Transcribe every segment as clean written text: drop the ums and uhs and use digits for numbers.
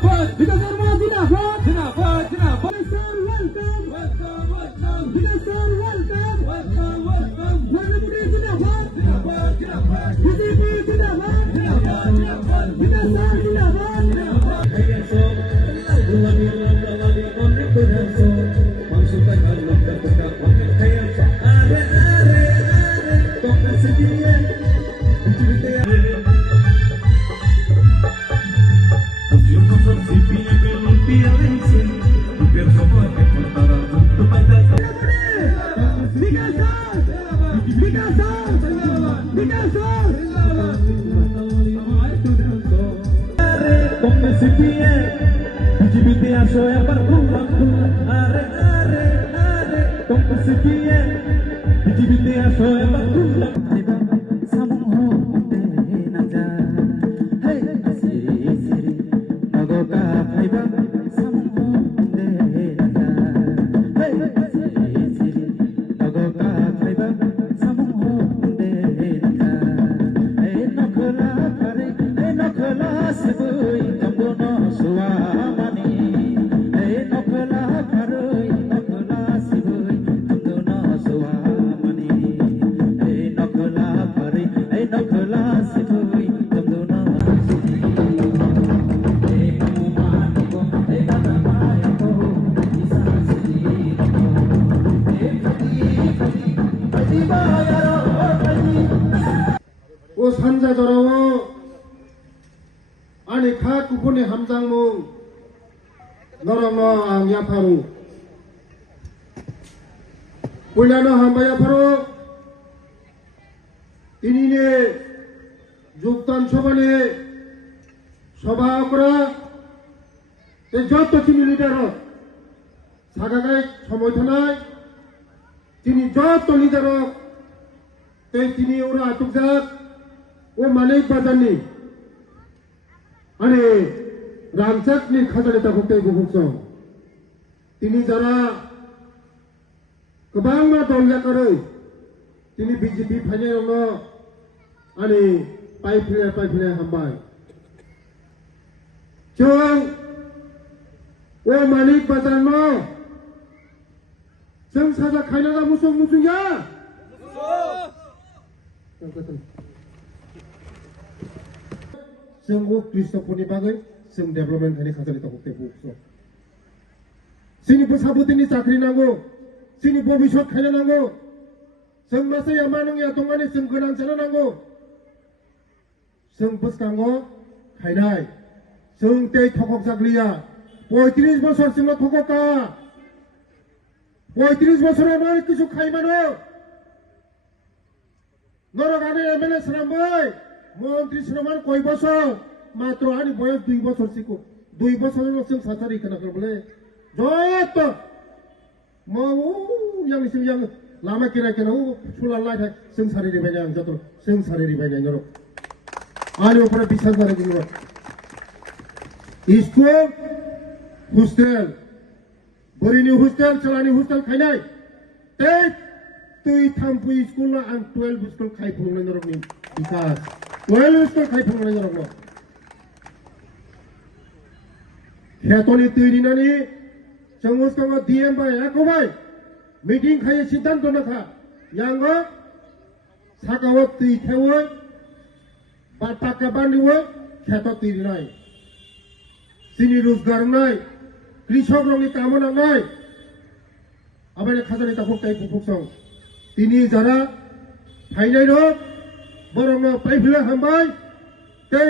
जिंदाबाद विकास शर्मा जिंदाबाद जिंदाबाद जिंदाबाद वेलकम वेलकम विकास वेलकम वेलकम वेलकम मणिपुरी जिंदाबाद जिंदाबाद जिंदाबाद बीजेपी जिंदाबाद जिंदाबाद जिंदाबाद विकास जिंदाबाद 오 산자 더러워 아니 가 구분의 함장몽 너랑너 암야파루 볼라너 함바야파루 이니네 যোগদান সভানে সভা করা এই যত তিনি লিডার সাগাগায় সময় থানায় তিনি যত লিডার এই তিনি ওরা আটকজাক ও মানিক বাজারনি আরে রামচাকনি খাজানে তাকে বুকুকসং তিনি যারা गोबां दल जाकारो তিনি বিজেপি ফাইনাল आनी पाइफिनाय हामबाय जों ओ मानिक बाजार न जों साजा खायना मुसुं मुसुंया जों ओ कृष्णपुरनि बागै जों डेभलपमेन्ट खानि खाजानि ताखौ बुकस जोंनि बोसाबोतिनि चाकरि नांगौ जोंनि भबिष्यत खायना नांगौ जों मासे यामा नंया दंगानि जों गोनां जानो नांगौ जों बोसकांगो खायनाय जों ते थकक जाग्लिया 35 বছর जोंल थकका 35 বছরাव किछु खायमानो नरगानि एमएलए सरामबाय मन्त्रि सरामान कय बছর मात्र आनि बयस 2 বছর सिको 2 বছरल जों सासारि खोनाखरबले जत माउ yang सिम yang लामा किरा किरा सुला लाइथा जों सारि रिबायनाय आं जत जों सारि रिबायनाय नर आनि ऊपर बिसार जाने की जरूरत स्कूल हॉस्टल बोरिनी हॉस्टल चलानी हॉस्टल खाइनाय ते तुई थामपुई स्कूल ना आं 12 स्कूल खाइ फुंनाय नरकनि बिकास 12 स्कूल खाइ फुंनाय नरकनो खेतनि तुइरिनानि जोंगसकांगो डीएम बाय एकबाय मीटिंग खाइ सिद्धांत नखा यांगो साकाव तुइ थेवय बाटाका बान्दिवो खेतो तिरिनाय सिनि रोजगार नाय कृषक रंनि कामना नाय आबाने खाजानि ताखौ ताइ बुफुकसं तिनि जारा फाइनाय रो बरंग पाइफिला हामबाय तै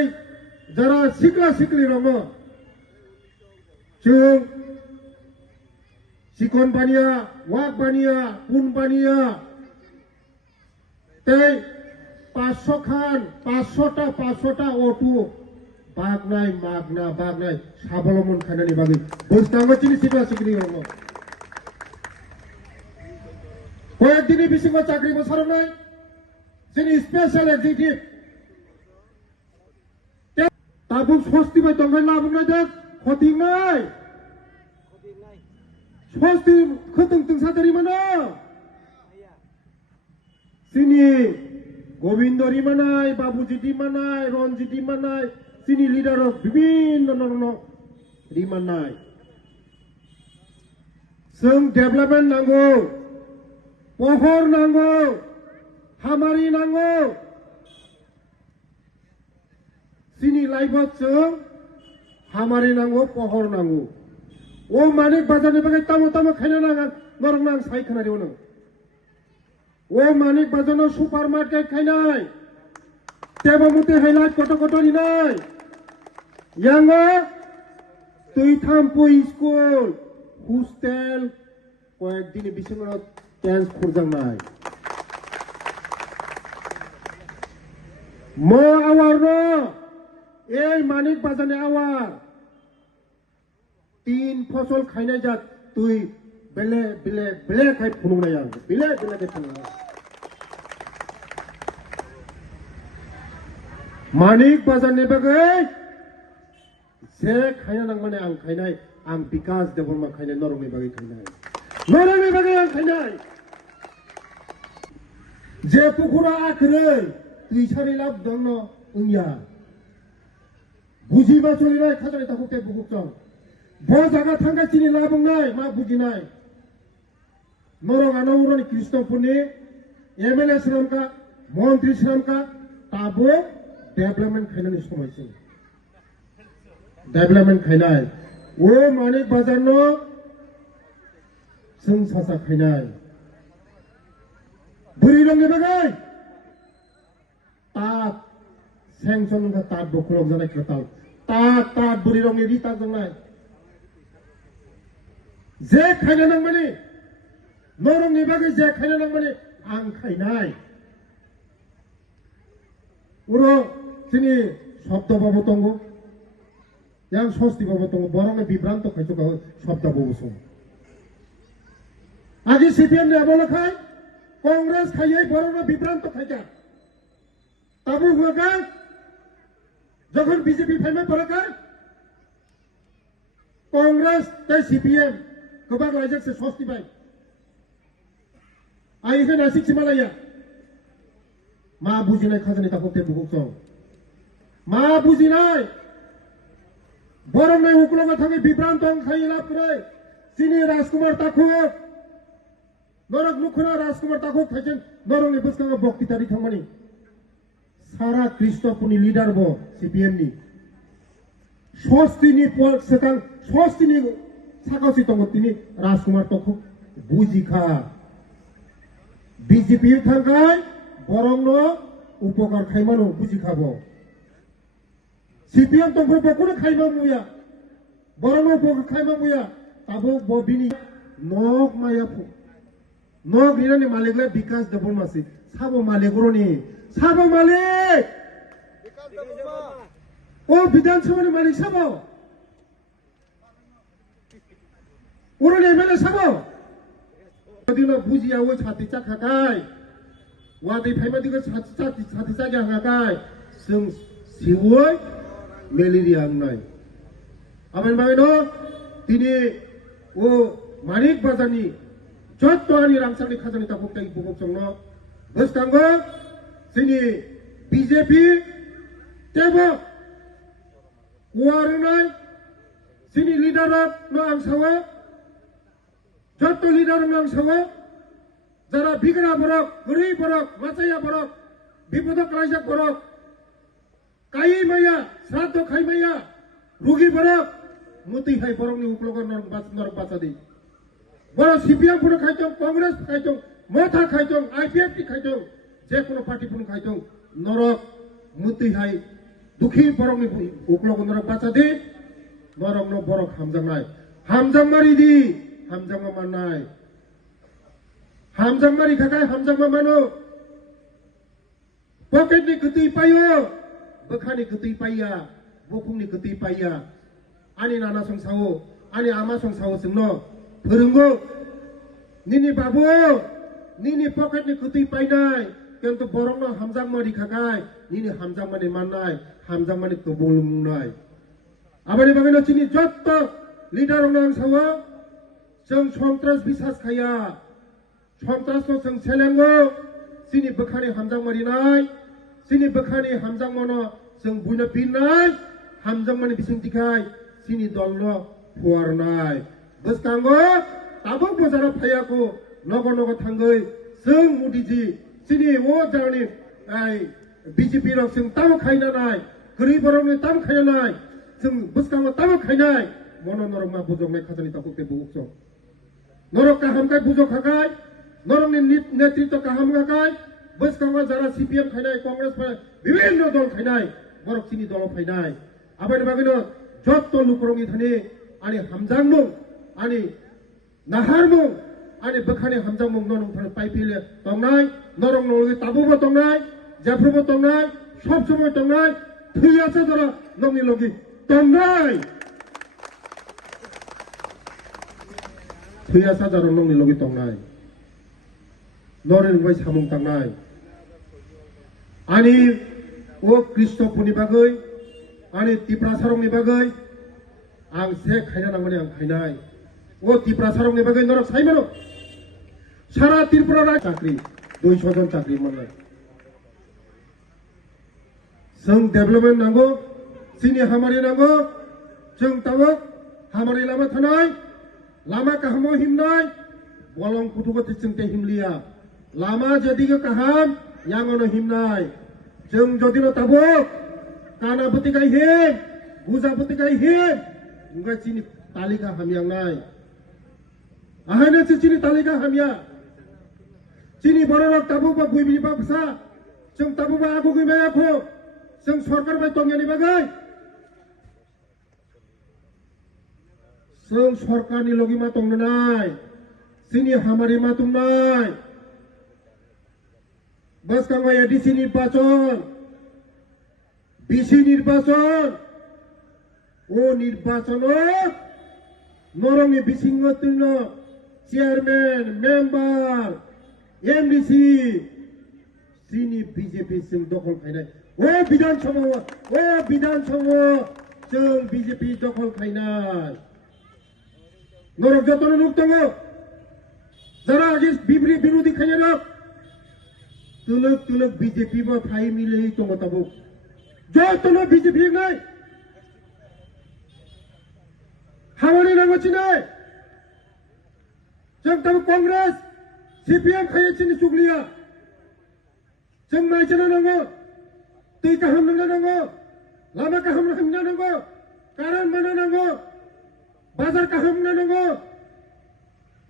जारा सिक्ला सिक्ली रंग जों सिखन बानिया वाक बानिया पुन बानिया तै 500 खान 500टा अटो बागनाय मागना बागनाय साबलमन खानानि बागै बोसकांगो चिनि सिक्ला सिक्ली रंग कयेक दिननि बिसिङाव चाकरि मोसारनाय जोंनि स्पेशल एक्जिकिउटिभ ताबुक सस्ति बाय दंगाय लाबुंनाय दं खथिंनाय सस्ति खोदों सादारि मानो जोंनि गोविंद रिमानाय बाबुजी रिमानाय रनजित रिमानाय जोंनि लिडार विभिन्न रिमाननाय जों डेभेलपमेन्ट नांगौ पहर नांगौ हामारि नांगौ जोंनि लाइफआव जों हामारि नांगौ पहर नांगौ ओ मानिक बाजारनि बागै तामो तामो खायनो नाङा नरं नां साइ खोनादों नों ओ मानिक बाजाराव सुपार मार्केट खायनाय टेबो मुते हाइलाइट कत कत निनाय यांगा तुइथामपु स्कुल हस्टेल कয়েকদিনে बिसोरो टेन्स खुरजांनाय म आवारनो এই মানিক বাজানে আওয়ার 3 ফসল খাইনাय जात তুই বেলে বেলে বেলে খাই ফুনুনাय आं बेले बेले खाय फुनुनाय मानिक बाजारनि बागै जे खायना नां माने आं खायनाय आं बिकास देवबर्मा खायनाय नरंनि बागै खायनाय नरंनि बागै आं खायनाय जे पुखुरा आखरै तुइसारि लाब दङ उंया बुजिबा सोलिनाय खाजानि ताखुते बुकुकजों ब जागा थांगासिनो लाबुंनाय मा बुजिनाय नरं आनौरनि कृष्णपुरनि एमएलए श्रमका मन्त्री श्रमका ताबो डेभेलपमेन्ट खायनायनि समायसिम डेभेलपमेन्ट खायनाय ओ मानिक बाजारनो जों सासा खायनाय बोरै दंनि बागै तात सेंसन का तात बखलक जानाय खोताल तात बोरै दंनि रिता जोंनाय जे खायनो नां माने नरंनि बागै जे खायनो नां माने आं खायनाय उरो जोंनि शब्द बाबो दङ yang sosti bawa tunggu borongnya bibranto kacu kau sabda bawa song. Agi CPM ni abola kai, Kongres kaya borongnya bibranto kaca. Tabu gua kan, jangan BJP family beraka. Kongres dan CPM kebak lajak se sosti baik. Ayo kan asik si Malaya. Ma bujinai khazani takut te bukuk song. Ma bujinai. बरंनाय उकलंगा थाङै बिब्रान्तं खायला पुराय सिनि राजकुमार ताखुक नरक मुखना राजकुमार ताखुक थाइजेन नरंनि बसकांगा बक्तितारि थांमानि सारा कृष्णपुरनि lidar बो CPM नि सस्तिनि पल सेकां सस्तिनि साकासि दङ तिनि राजकुमार ताखुक बुजिखा बीजेपी थांगाय बरंनो उपकार खायमानो बुजिखाबो CPM तो बकुनो खायमा मुया बरनो बक खायमा मुया ताबो बबिनी नक माया फु नक रिनानि मालिकले विकास देवबर्मासि साबो मालिकरनि साबो मालिक विकास देवबर्मा ओ विधानसभानि मालिक साबो उरनि एमएलए साबो दिनो बुजिया ओ छाति चाखाकाय वादै फाइमादिको छाति चागा हाकाय जों सिवय मेलेरिया आंनाय आमेन बायनो तिनि ओ मानिक बाजारनि जत्तवानि रांसानि खाजानि ताखुक ताइ बुकुक संनो गोसकांगो जोंनि बीजेपी तेबो वारनाय जोंनि लिडारा नो आं सावो जत्त लिडार नो आं सावो जारा बिगड़ा बरक गरीब बरक माचाया बरक विपदक रायजक बरक काई माया श्राद्ध खाई माया रुगी बरक मुति हाय बरकनि उक्लगर नरक बाचादि बर सीपीएम पुनो खायथं कांग्रेस खायथं मथा खायथं आईपीएफ टी खायथं जेकुनो पार्टी पुनो खायथं नरक मुति हाय दुखी बरकनि उक्लगर नरक बाचादि नरक न बरक हामजांनाय हामजांमारि दि हामजांमा माननाय हामजांमारि खाखाय हामजांमा मानो पकेटनि गति पायो बखानि गति पाइया बखुंनि गति पाइया आनि नाना संसावो आनि आमा संसावो जोंनो फोरोंगो निनि बाबु निनि पकेटनि गति पाइनाय किन्तु बरंनो हामजांमारि खाखाय निनि हामजांमानि माननाय हामजांमानि कबुलनाय आबानि बागैनो चिनि जत्त लिडार नां सावो जों सन्त्रास बिसास खाया सन्त्रासखौ जों सेलेंगो चिनि बखानि हामजांमारिनाय सिनि बखानि हामजांमनो जों बुनो बिनाय हामजांमानि बिसिंथिखाय sini dolno puarnai beskango tabuk bozara phayaku nogo nogo thangai sung mudiji sini wo jani ai BJP rok sung tam khaina nai garib rok ni tam khaina nai sung beskango tam khainai mono norok ma bujok nai khajani tabuk te bukso norok kaham kai bujok khakai norok ni netritwa kaham khakai beskango jara CPM khainai Congress pa bibhinno dol khainai borok sini dol khainai abani bagino jotto lukrongi thani ani hamjangmung ani naharmung ani bakhani hamjangmung nonong thani paipile tongnai norong nologi tabubo tongnai jafrubo tongnai sob somoy tongnai thuyasa jara nongni logi tongnai thuyasa jara nongni logi tongnai norin bai samung tangnai ani o Kristo puni bagai ani tipra sarong ni bagai ang se khaina nangmani ang khainai o tipra sarong ni bagai norok saimano sara Tripura rai chakri 200 jon chakri manai sung development nango sini hamari nango sung tawak hamari lama thanai lama kahamo himnai bolong kutuko tisungte himlia lama jadi ke kaham yang ono himnai sung jodino tabuk kana butikai him buza butikai him unga sini talika hamyang nai ahana sini talika hamya sini borok tabuk ba buibini ba bsa sung tabuk ba aku gimai aku sung sarkar ba tongyani bagai sung sarkar ni logi ma tongnai sini hamari ma tongnai bas kangwa ADC নির্বাচন BC নির্বাচন ও নির্বাচন নরঙে বিসিংহতীর্ণ chairman member MDC সিনি BJP जों दखल खायनाय ও বিধানসভা जों BJP दखल खायनाय नरक যতন লোক दङ যারা আগে বিরোধী খায়না tuluk BJP ba phai milei tongo tabuk jotono BJP nai hamari nango chinai jang tabuk Congress CPM khaya chini suglia jang mai chana nango tei kaham nango lama kaham nango karan mana nango bazar kaham nango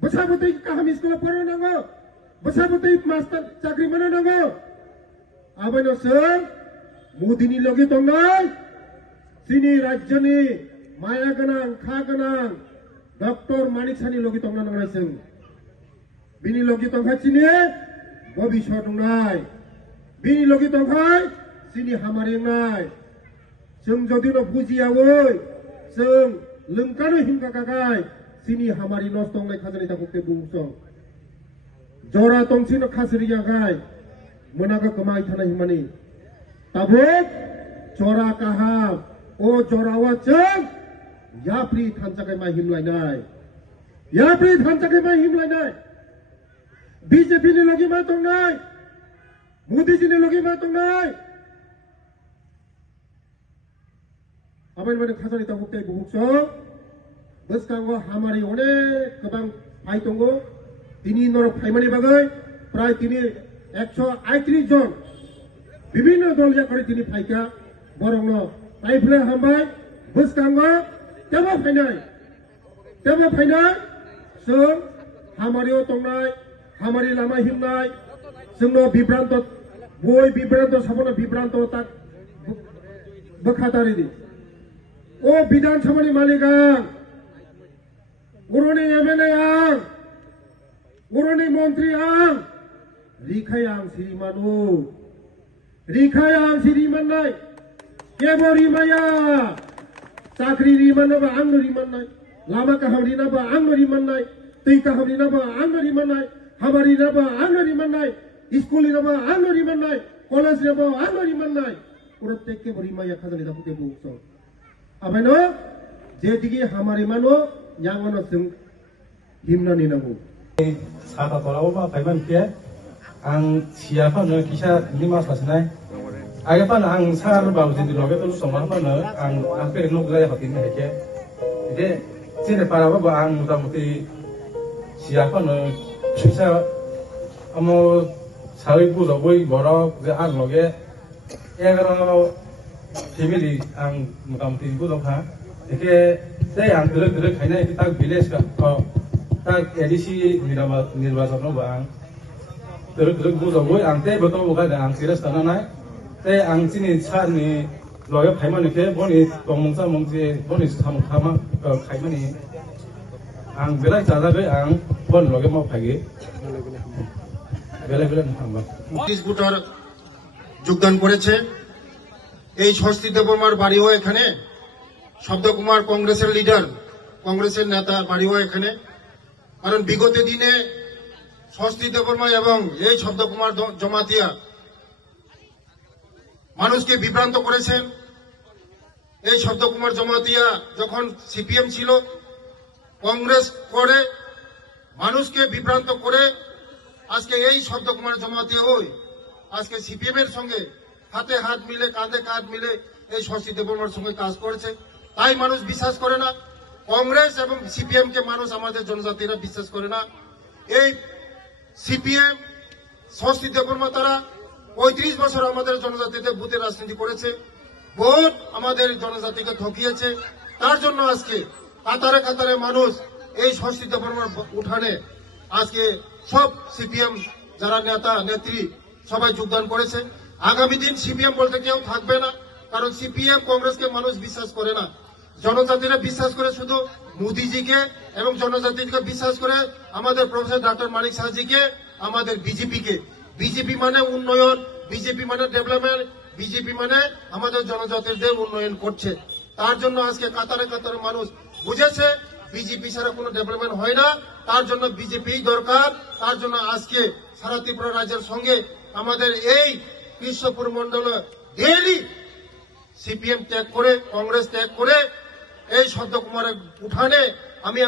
basabutai kaham iskola paro nango basabutai master chakri mana nango abano sung mudini logi tongnai sini rajyani maya ganang kha ganang Dr. Manik Sani logi tongna nangnai sung bini logi tongkhai sini bobishot tongnai bini logi tongkhai sini hamari ngai sung jodino bujiawoi sung lungkano himka kakai sini hamari nos tongnai khajani takukte bungsong jora tongsino khasriya gai monaga kamai thana himani tabuk jora kaham o jorawa chung yapri thanchakai mai himlainai yapri thanchakai mai himlainai BJP ni logi mai tongnai Modi ji ni logi mai tongnai abai mane khajani takukte bungsong boskango hamari onek gobang pai tongo তিনি নরক ফাইমানি বাগাই প্রায় তিনি 138 জন বিভিন্ন দল যা করে তিনি ফাইকা বরং পাইফলে হামবাই বসকাঙ্গা তেবা ফাইনাই जों हामारियाव तंनाय हामारि लामा हिमनाय जोंनो बिभ्रान्त बय बिभ्रान्त साबना बिभ्रान्त ताक बखादारिनि ओ विधानसभानि मालिक आं उरनि एमएलए आं उरनि मन्त्री आं रिखाय आं सिरिमाननाय केबो रिमाया साख्रि रिमानबा आं रिमाननाय लामा काहामरिनाबा आं रिमाननाय दै काहामरिनाबा आं रिमाननाय हाबारिनाबा आं रिमाननाय स्कुलनिनाबा आं रिमाननाय कलेजनिनाबा आं रिमाननाय प्रत्येकके रिमाया खाजानि दाखुते बुक्स आबायनो जेदिगे हामारि मानो यांगनो जों हिमनानि नांगौ साथा तलाबा फाइमान के आं सियाफानो किसा निमा सासनाय आगे पान आं सार बाबु जिन्दि लगे तो समा पानो आं आफे नुक जाय हतिन हेके 이게 진짜 바라보고 안 무다무티 시아파는 취사 아무 사회 부족의 뭐라 그게 안 먹게 애가로 비밀이 안 무다무티 부족하 이게 때양 들어 가냐 딱 빌레스가 딱 에디시 निर्वाचन 방 들어 부족의 안 때부터 뭐가 안 그랬잖아 때 앙진이 차니 러여 파이만 이렇게 보니 동몽사 몽지 보니 삼카마 가이만이 앙 বেলায় 자자게 앙번 러게 뭐 파기 বেলা থামবা ভোটার যোগদান করেছে এই ষষ্ঠী দেববর্মার বাড়িও এখানে শব্দকুমার কংগ্রেসের লিডার কংগ্রেসের নেতা বাড়িও এখানে কারণ বিগত দিনে ষষ্ঠী দেববর্মা এবং এই শব্দকুমার জমাতিয়া মানুষকে বিভ্রান্ত করেছেন এই শব্দকুমার জমাতিয়া যখন সিপিএম ছিল কংগ্রেস করে মানুষকে বিভ্রান্ত করে আজকে এই শব্দকুমার জমাতিয়া হই আজকে সিপিএম এর সঙ্গে হাতে হাত মিলে কাঁধে কাঁধ মিলে এই ষষ্ঠী দেববর্মার সঙ্গে কাজ করেছে তাই মানুষ বিশ্বাস করে না কংগ্রেস এবং সিপিএম কে মানুষ আমাদের জনজাতিরা বিশ্বাস করে না এই সিপিএম ষষ্ঠী দেববর্মা তারা ৩৫ বছর আমাদের জনজাতিদের বুথে রাজনীতি করেছে ভোট আমাদের জনজাতিকে ঠকিয়েছে তার জন্য আজকে কাতারে কাতারে মানুষ এই ষষ্ঠী দেববর্মার উঠানে আজকে সব সিপিএম যারা নেতা নেত্রী সবাই যোগদান করেছে আগামী দিন সিপিএম বলতে কেউ থাকবে না কারণ সিপিএম কংগ্রেসকে মানুষ বিশ্বাস করে না জনজাতিরা বিশ্বাস করে শুধু মোদিজিকে এবং জনজাতিকে বিশ্বাস করে আমাদের প্রফেসর ডক্টর মানিক সাহাজিকে আমাদের বিজেপিকে বিজেপি মানে উন্নয়ন বিজেপি মানে ডেভেলপমেন্ট বিজেপি মানে আমাদের জনজাতিদের উন্নয়ন করছে তার জন্য আজকে কাতারে কাতারে মানুষ বুঝেছে বিজেপি ছাড়া কোনো ডেভেলপমেন্ট হয় না তার জন্য বিজেপি দরকার তার জন্য আজকে সারা ত্রিপুরা রাজ্যের সঙ্গে আমাদের এই কৃষ্ণপুর মন্ডলে ডেইলি সিপিএম ত্যাগ করে কংগ্রেস ত্যাগ করে এই শব্দকুমারের উঠানে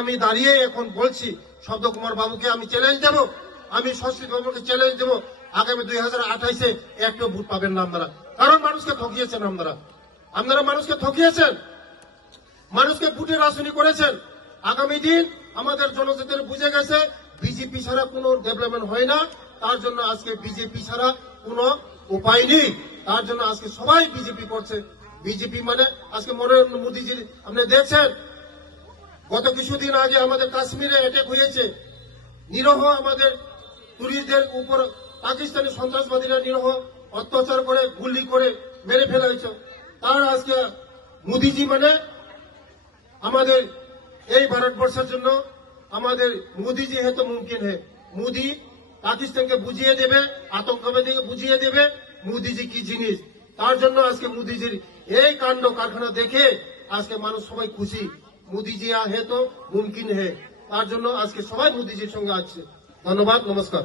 আমি দাঁড়িয়ে এখন বলছি শব্দকুমার বাবুকে আমি চ্যালেঞ্জ দেব আমি ষষ্ঠী বাবুকে চ্যালেঞ্জ দেব আগামী 2028-এ একটা ভোট পাবেন না আপনারা কারণ মানুষকে ঠকিয়েছেন আপনারা মানুষকে ঠকিয়েছেন মানুষকে ভোটে রাজনীতি করেছেন আগামী দিন আমাদের জনজাতিরা বুঝে গেছে বিজেপি ছাড়া কোনো ডেভেলপমেন্ট হয় না তার জন্য আজকে বিজেপি ছাড়া কোনো উপায় নেই তার জন্য আজকে সবাই বিজেপি করছে বিজেপি মানে আজকে নরেন্দ্র মোদীজি আপনি দেখছেন গত কিছুদিন আগে আমাদের কাশ্মীরে অ্যাটাক হয়েছে নিরহ আমাদের টুরিস্টদের উপর পাকিস্তানি সন্ত্রাসবাদীরা নিরহ অত্যাচার করে গুলি করে মেরে ফেলা হয়েছে তার আজকে মোদীজি মানে আমাদের এই ভারতবর্ষের জন্য আমাদের মোদীজি হেতু মুমকিন হে মোদী পাকিস্তানকে বুঝিয়ে দেবে আতঙ্কবাদীকে বুঝিয়ে দেবে মোদীজি কি জিনিস তার জন্য আজকে মোদীজির এই কাণ্ড কারখানা দেখে আজকে মানুষ সবাই খুশি মোদীজি হে তো মুমকিন হে তার জন্য আজকে সবাই মোদীজির সঙ্গে আছে ধন্যবাদ নমস্কার